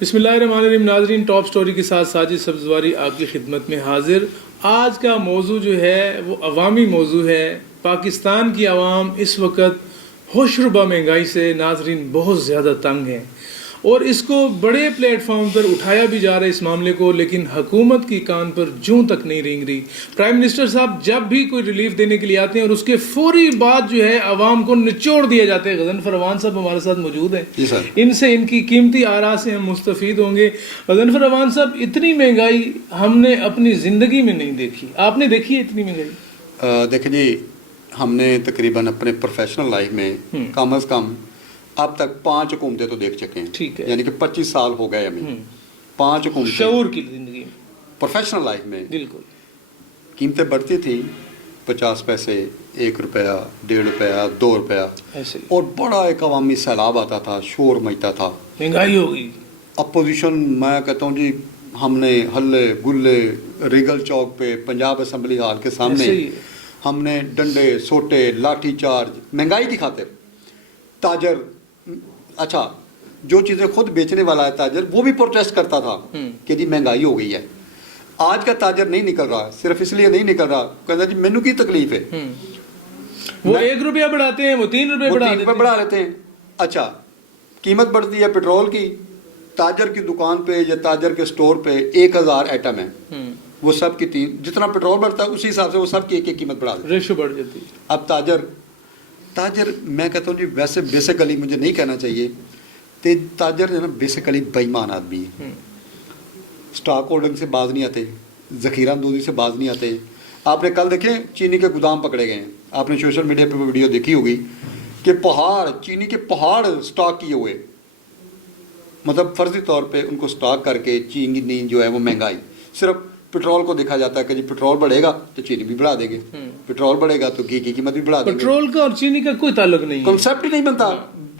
बिस्मिल्लाहिर्रहमानिर्रहीम। नाजरीन, top story के साथ साजिद सब्जवारी आपकी खिदमत में हाजिर। आज का मौजू जो है वो अवामी मौजू है। पाकिस्तान की आवाम इस वक्त होशरुबा महंगाई से नाजरीन बहुत ज़्यादा तंग है और इसको बड़े प्लेटफॉर्म पर उठाया भी जा रहा है इस मामले को, लेकिन हुकूमत की कान पर जूं तक नहीं रेंग रही। प्राइम मिनिस्टर साहब जब भी कोई रिलीफ देने के लिए आते हैं और उसके फौरी बाद जो है आवाम को निचोड़ दिया जाता है। गजनफर अवान साहब हमारे साथ मौजूद हैं, इनसे इनकी कीमती आरा से हम मुस्तफीद होंगे। गजनफर अवान साहब, इतनी महंगाई हमने अपनी ज़िंदगी में नहीं देखी, आपने देखी है इतनी महंगाई? देखिए जी, हमने तकरीबन अपने प्रोफेशनल लाइफ में कम अज़ कम अब तक 5 हुकूमतें तो देख चुके हैं। ठीक है, यानी कि 25 साल हो गए हमें 5 हुकूमतें शऊर की जिंदगी में, प्रोफेशनल लाइफ में। बिल्कुल कीमतें बढ़ती थी, 50 पैसे, 1 रुपया, 1.5 रुपया, 2 रुपया ऐसे, और बड़ा एक अवामी सैलाब आता था, शोर मचता था, महंगाई हो गई। अपोजिशन, मैं कहता हूँ जी, हमने हल्ले गुल्ले रीगल चौक पे पंजाब असम्बली हाल के सामने हमने डंडे सोटे लाठी चार्ज महंगाई की खातिर। ताजर, अच्छा, जो चीज़ें खुद बेचने वाला है ताजर, वो भी प्रोटेस्ट करता था कि जी महंगाई हो गई है। आज का ताजर नहीं निकल रहा, सिर्फ इसलिए नहीं निकल रहा, कहता जी मैनू की तकलीफ है। वो 1 रुपया बढ़ाते हैं, वो 3 रुपये बढ़ा लेते हैं। अच्छा, कीमत बढ़ती है पेट्रोल की, ताजर की दुकान पे या ताजर के स्टोर पे 1000 आइटम है, वो सब की 3, जितना पेट्रोल बढ़ता है उसी हिसाब से वो सब की एक कीमत बढ़ा देते हैं, रेशो बढ़ जाती है। अब ताजर मैं कहता हूँ जी, वैसे बेसिकली मुझे नहीं कहना चाहिए, ताजर जो ना बेसिकली बेईमान आदमी है। स्टॉक होल्डिंग से बाज नहीं आते, ज़ख़ीरा अंदोज़ी से बाज नहीं आते। आपने कल देखे चीनी के गोदाम पकड़े गए हैं, आपने सोशल मीडिया पे वीडियो देखी होगी कि पहाड़, चीनी के पहाड़ स्टॉक किए हुए, मतलब फर्जी तौर पे उनको स्टॉक करके चीनी जो है वो महंगाई। सिर्फ पेट्रोल को देखा जाता है कि जी पेट्रोल बढ़ेगा तो चीनी भी बढ़ा देंगे, पेट्रोल बढ़ेगा तो घी की कीमत भी बढ़ा देंगे। पेट्रोल का और चीनी का कोई ताल्लुक नहीं है, कॉन्सेप्ट ही नहीं बनता,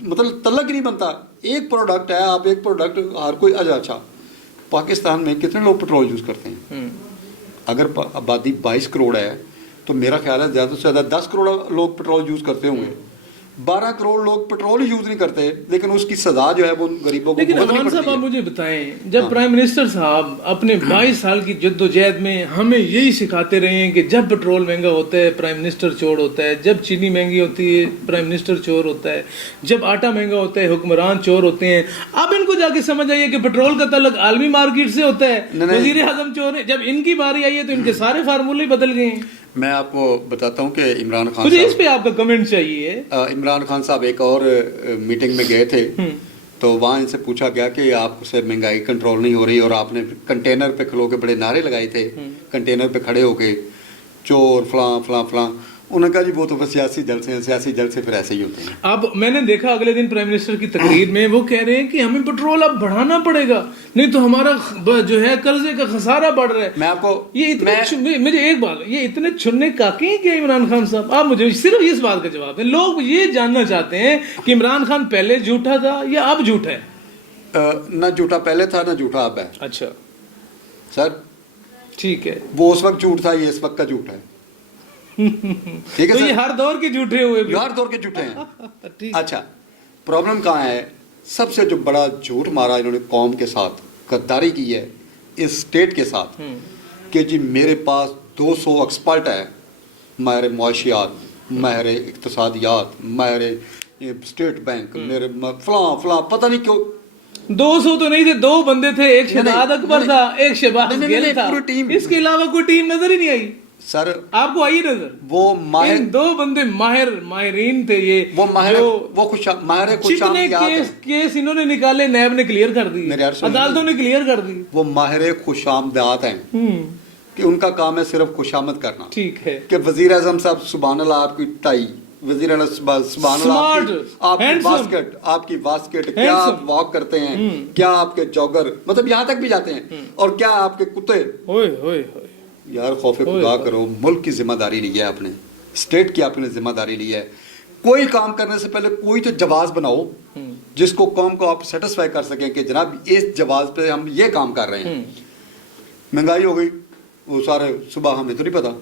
मतलब तल्लक ही नहीं बनता। एक प्रोडक्ट है, आप एक प्रोडक्ट हर कोई। अच्छा, पाकिस्तान में कितने लोग पेट्रोल यूज़ करते हैं? अगर आबादी 22 करोड़ है तो मेरा ख्याल है ज़्यादा से ज़्यादा 10 करोड़ लोग पेट्रोल यूज़ करते होंगे। 12 करोड़ लोग पेट्रोल यूज़ नहीं करते, लेकिन उसकी सजा जो है वो गरीबों को लेकिन अमान साहब, आप मुझे बताएं, जब प्राइम मिनिस्टर साहब अपने 22 साल की जद्दोजहद में हमें यही सिखाते रहे हैं कि जब पेट्रोल महंगा होता है प्राइम मिनिस्टर चोर होता है, जब चीनी महंगी होती है प्राइम मिनिस्टर चोर होता है, जब आटा महंगा होता है हुक्मरान चोर होते हैं। अब इनको जाके समझ आइए कि पेट्रोल का तल्लक आलमी मार्केट से होता है, वजीर आजम चोर है। जब इनकी बारी आई है तो इनके सारे फार्मूले बदल गए हैं। मैं आपको बताता हूँ कि इमरान खान मुझे इस पे आपका कमेंट चाहिए। इमरान खान साहब एक और मीटिंग में गए थे, तो वहाँ इनसे पूछा गया कि आपसे महंगाई कंट्रोल नहीं हो रही, और आपने कंटेनर पे खलो के बड़े नारे लगाए थे, कंटेनर पे खड़े होके चोर फलां फलां फलां। उन्होंने कहा जी वो तो बस सियासी जलसे हैं, सियासी जलसे फिर ऐसे ही होते हैं। अब मैंने देखा अगले दिन प्राइम मिनिस्टर की तकरीर में वो कह रहे हैं कि हमें पेट्रोल अब बढ़ाना पड़ेगा, नहीं तो हमारा जो है कर्जे का खसारा बढ़ रहा है। मैं आपको ये इतने मेरी एक बात, ये इतने चुनने काके हैं क्या इमरान खान साहब? आप मुझे सिर्फ इस बात का जवाब दें। लोग ये जानना चाहते हैं कि इमरान खान पहले झूठा था या अब झूठा है? ना झूठा पहले था ना झूठा अब है। अच्छा सर, ठीक है, वो उस वक्त झूठ था, ये इस वक्त का झूठ है। ठीक है तो ये हर दौर के झूठे हुए भी। हर दौर के झूठे हैं। अच्छा, प्रॉब्लम कहाँ है? सबसे जो बड़ा झूठ मारा इन्होंने कौम के साथ, गद्दारी की है इस स्टेट के साथ, कि जी मेरे पास 200 एक्सपर्ट है, माहिर मुआशियात, माहिर इक्तसादियात, माहिर स्टेट बैंक, मेरे फलां फलां, पता नहीं क्यों 200 तो नहीं थे, 2 बंदे थे, एक शहजाद अकबर था, एक शहबाज गिल था, पूरी टीम। इसके अलावा कोई टीम नजर ही नहीं आई। सर आपको आई नजर? वो माहिर 2 बंदे माहिरीन थे ये, वो माहिर केस इन्होंने निकाले, नैब ने क्लियर कर दी, अदालतों ने क्लियर कर दी। वो माहिर खुशामदात हैं कि उनका काम है सिर्फ खुशामद करना। ठीक है कि वजीर आजम साहब सुभान अल्लाह आपकी टाई, वजीर आजम सुभान अल्लाह आपकी बास्केट, क्या आप वॉक करते हैं, क्या आपके जॉगर, मतलब यहाँ तक भी जाते हैं, और क्या आपके कुत्ते। यार खौफे खुदा करो, मुल्क की जिम्मेदारी ली है आपने, स्टेट की आपने जिम्मेदारी ली है। कोई काम करने से पहले कोई तो जवाब बनाओ जिसको कौम को आप सेटिस्फाई कर सकें कि जनाब इस जवाब पे हम ये काम कर रहे हैं। महंगाई हो गई, वो सारे सुबह हमें तो नहीं पता,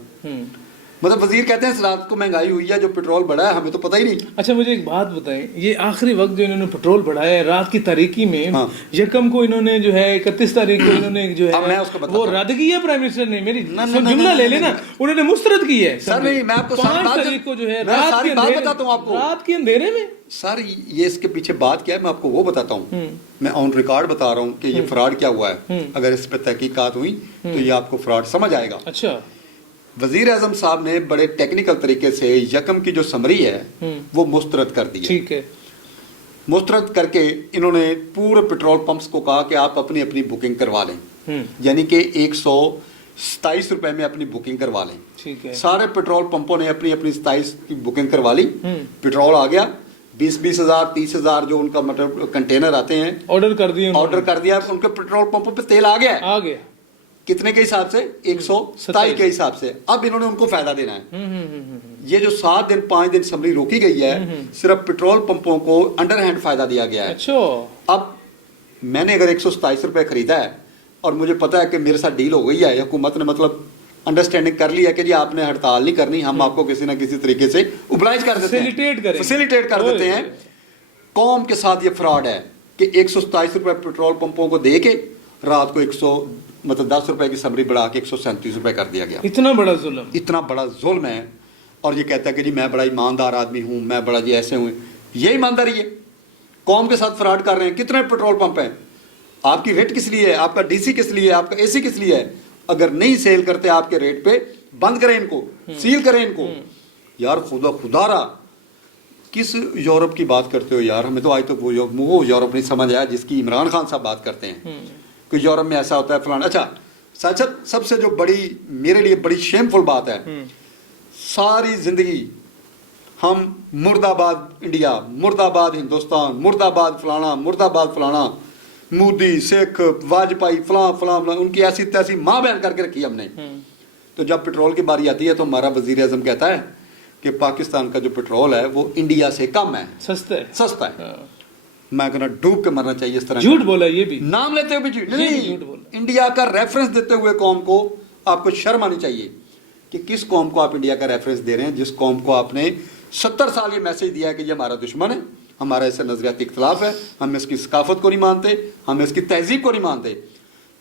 मतलब वजीर कहते हैं रात को महंगाई हुई है, जो पेट्रोल बढ़ा है हमें तो पता ही नहीं। अच्छा मुझे एक बात बताएं, ये आखिरी वक्त जो इन्होंने पेट्रोल बढ़ाया है रात की तारीकी में, हाँ। यकम को इन्होंने जो है 31 तारीख को इन्होंने जो अब मैं है उसको बताता वो हूँ। रद्द किया प्राइम मिनिस्टर ने, मेरी ना, ना, ना, जुमला ना, ले ना, लेना, ना, उन्होंने मुस्तरद की है। सर नहीं, मैं आपको सारी 5 बात- तारीख को जो है मैं रात सारी के बात अंधेरे, बताता हूँ आपको। रात के अंधेरे में। सर ये इसके पीछे बात क्या है मैं आपको वो बताता हूँ। मैं ऑन रिकॉर्ड बता रहा हूँ कि ये फ्रॉड क्या हुआ है। अगर इस पे तहकीकात हुई तो ये आपको फ्रॉड समझ आएगा। अच्छा वजीर आजम साहब ने बड़े टेक्निकल तरीके से यकम की जो समरी है वो मुस्तरद कर दी है। ठीक है। मुस्तरद करके इन्होंने पूरे पेट्रोल पंप्स को कहा कि आप अपनी अपनी बुकिंग करवा लें, यानी कि 127 रुपए में अपनी बुकिंग करवा लें। ठीक है। सारे पेट्रोल पंपों ने अपनी अपनी 27 की बुकिंग करवा ली। पेट्रोल आ गया, 20-20 हजार 30 हजार जो उनका मतलब कंटेनर आते हैं, ऑर्डर कर दिए उन्होंने। ऑर्डर कर दिया। उनके पेट्रोल पंपों पे तेल आ गया है। आ गया कितने के हिसाब से? 127 के हिसाब से। अब इन्होंने उनको फायदा देना है। ये जो 7 दिन 5 दिन समरी रोकी गई है, सिर्फ पेट्रोल पंपों को अंडर हैंड फायदा दिया गया है। अच्छा अब मैंने अगर 127 रुपए खरीदा है और मुझे पता है कि मेरे साथ डील हो गई है, हुकूमत ने मतलब अंडरस्टैंडिंग कर लिया कि जी आपने हड़ताल नहीं करनी, हम आपको किसी ना किसी तरीके से उबलाइज कर देते हैं, फैसिलिटेट कर देते हैं। कौम के साथ ये फ्रॉड है कि 127 रुपए पेट्रोल पंपों को दे के रात को 10 रुपए की समरी बढ़ा के 137 रुपए कर दिया गया। इतना बड़ा जुल्म, इतना बड़ा जुल्म है। और ये कहता है कि जी मैं बड़ा ईमानदार आदमी हूं, मैं बड़ा जी ऐसे हूं। ये ईमानदारी है? कौम के साथ फ्रॉड कर रहे हैं। कितने पेट्रोल पंप हैं? आपकी रेट किस लिए है? आपका डीसी किस लिए है? आपका एसी किस लिए है? अगर नहीं सेल करते आपके रेट पे, बंद करें इनको, सील करें इनको। यार खुदारा किस यूरोप की बात करते हो यार? हमें तो आज तो वो यूरोप नहीं समझ आया जिसकी इमरान खान साहब बात करते हैं कि यूरोप में ऐसा होता है फलाना। अच्छा सच सबसे जो बड़ी मेरे लिए बड़ी शेमफुल बात है, सारी जिंदगी हम मुर्दाबाद इंडिया, मुर्दाबाद हिंदुस्तान, मुर्दाबाद फलाना, मोदी, शेख, वाजपेयी, फलां उनकी ऐसी तैसी माँ बहन करके रखी हमने। तो जब पेट्रोल की बारी आती है तो हमारा वजीर आजम कहता है कि पाकिस्तान का जो पेट्रोल है वो इंडिया से कम है, सस्ता है। मैं कहना डूब के मरना चाहिए इस तरह। झूठ बोला, ये भी नाम लेते हुए भी नहीं, झूठ बोला। इंडिया का रेफरेंस देते हुए कौम को आपको शर्म आनी चाहिए कि किस कौम को आप इंडिया का रेफरेंस दे रहे हैं, जिस कौम को आपने 70 साल ये मैसेज दिया है कि ये हमारा दुश्मन है, हमारा इससे नजरियाती इख्तलाफ है, हम इसकी सकाफत को नहीं मानते, हम इसकी तहजीब को नहीं मानते।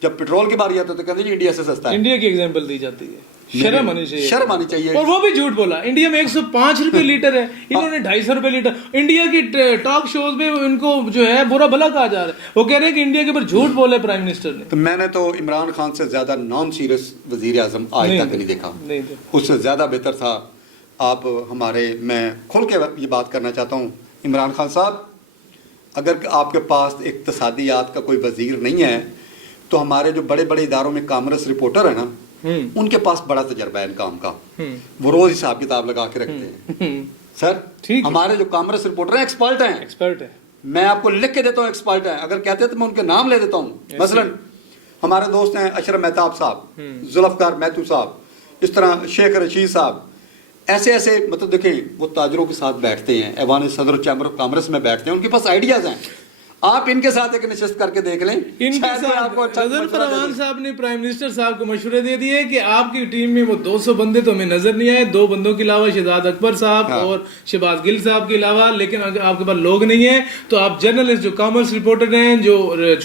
जब पेट्रोल की बारी आती है तो कहते हैं इंडिया से सस्ता है। इंडिया की एग्जांपल दी जाती है, शर्म आनी चाहिए, शर्म आनी चाहिए। और वो भी झूठ बोला। इंडिया में 105 रुपए लीटर है, इन्होंने 250 रुपए लीटर। इंडिया की टॉक शोज में उनको जो है बुरा भला कहा जा रहा है। वो कह रहे हैं कि इंडिया के ऊपर झूठ बोले प्राइम मिनिस्टर ने। तो मैंने तो इमरान खान से ज्यादा नॉन सीरियस वजीर आजम आज तक नहीं देखा। उससे ज्यादा बेहतर था आप हमारे, मैं खुल के ये बात करना चाहता हूँ, इमरान खान साहब अगर आपके पास इक्तिसादियात का कोई वजीर नहीं है तो हमारे जो बड़े बड़े इदारों में कॉमर्स रिपोर्टर है ना, उनके पास बड़ा तजर्बा है इन काम का, वो रोज हिसाब किताब लगा के रखते हैं। सर हमारे जो कॉमर्स रिपोर्टर हैं एक्सपर्ट हैं, मैं आपको लिख के देता हूँ एक्सपर्ट हैं। अगर कहते तो मैं उनके नाम ले देता हूँ। मसलन हमारे दोस्त हैं अशरफ मेहताब साहब, जुल्फकार महतू साहब, इस तरह शेख रशीद साहब, ऐसे ऐसे मतलब देखें वो ताजरों के साथ बैठते हैं, ऐवान सदर चैम्बर ऑफ कॉमर्स में बैठते हैं, उनके पास आइडियाज हैं। आप इनके साथ एक नशिस्त करके देख लें, इनके साथ आपको अच्छा फरमान साहब ने प्राइम मिनिस्टर साहब को मशवरे दे दिए कि आपकी टीम में वो 200 बंदे तो हमें नजर नहीं आए, 2 बंदों के अलावा शहजाद अकबर साहब और शहबाज गिल साहब के अलावा, लेकिन अगर आपके पास लोग नहीं है तो आप जर्नलिस्ट जो कॉमर्स रिपोर्टर हैं, जो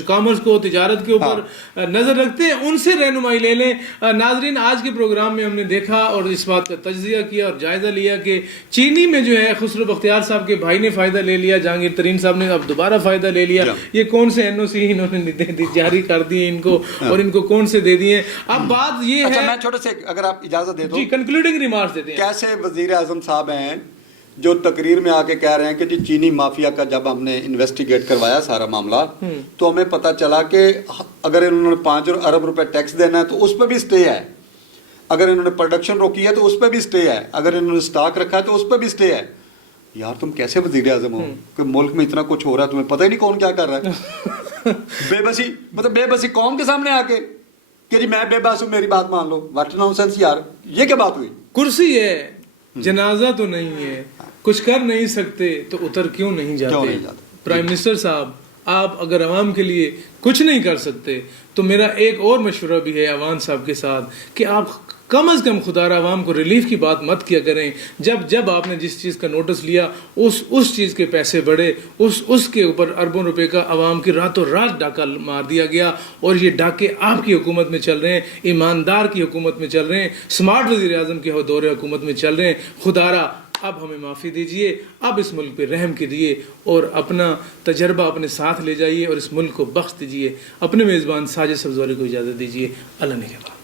कॉमर्स को तिजारत के ऊपर नजर रखते हैं, उनसे रहनुमाई ले लें। नाजरीन, आज के प्रोग्राम में हमने देखा और इस बात का तज्जिया किया और जायजा लिया कि चीनी में जो है खुसरो बख्तियार साहब के भाई ने फायदा ले लिया, जहांगीर तरीन साहब ने अब दोबारा फायदा ले लिया। ये कौन से एनओसी इन्होंने जारी कर दिए इनको, और इनको कौन से दे दिए। अब बात ये है, मैं छोटे से अगर आप इजाजत दे दो जी कंक्लूडिंग रिमार्क्स देते हैं। कैसे वजीर आजम साहब हैं जो तकरीर में आके कह रहे हैं कि जी चीनी माफिया का जब हमने इन्वेस्टिगेट करवाया सारा मामला तो हमें पता चला कि अगर इन्होंने 5 अरब रुपए टैक्स देना है तो उस पर भी स्टे है, अगर इन्होंने प्रोडक्शन रोकी है तो उस पर भी स्टे है, अगर इन्होंने स्टॉक रखा है तो उस पर भी स्टे है। यार तुम कैसे वजीर आजम हो कि मुल्क में इतना कुछ हो रहा है, तुम्हें पता ही नहीं कौन क्या कर रहा है। बेबसी कौम के सामने आके कि जी मैं बेबस हूं, मेरी बात मान लो। व्हाट नॉनसेंस यार, ये क्या बात हुई? कुर्सी है, जनाजा तो नहीं है, कुछ कर नहीं सकते तो उतर क्यों नहीं जाते? प्राइम मिनिस्टर साहब, आप अगर आवाम के लिए कुछ नहीं कर सकते तो मेरा एक और मशवरा भी है अवान साहब के साथ कि आप کم از کم خدارہ عوام کو ریلیف کی بات مت کیا کریں. جب آپ نے جس چیز کا نوٹس لیا اس چیز کے پیسے بڑھے, اس کے اوپر اربوں روپے کا عوام کی راتوں رات ڈاکہ مار دیا گیا, اور یہ ڈاکے آپ کی حکومت میں چل رہے ہیں, ایماندار کی حکومت میں چل رہے ہیں, اسمارٹ وزیر اعظم کے دور حکومت میں چل رہے ہیں. خدارہ اب ہمیں معافی دیجئے, اب اس ملک پہ رحم کیجیے اور اپنا تجربہ اپنے ساتھ لے جائیے اور اس ملک کو بخش دیجئے. اپنے میزبان ساجد سبزواری کو اجازت دیجیے. اللہ نگہبان.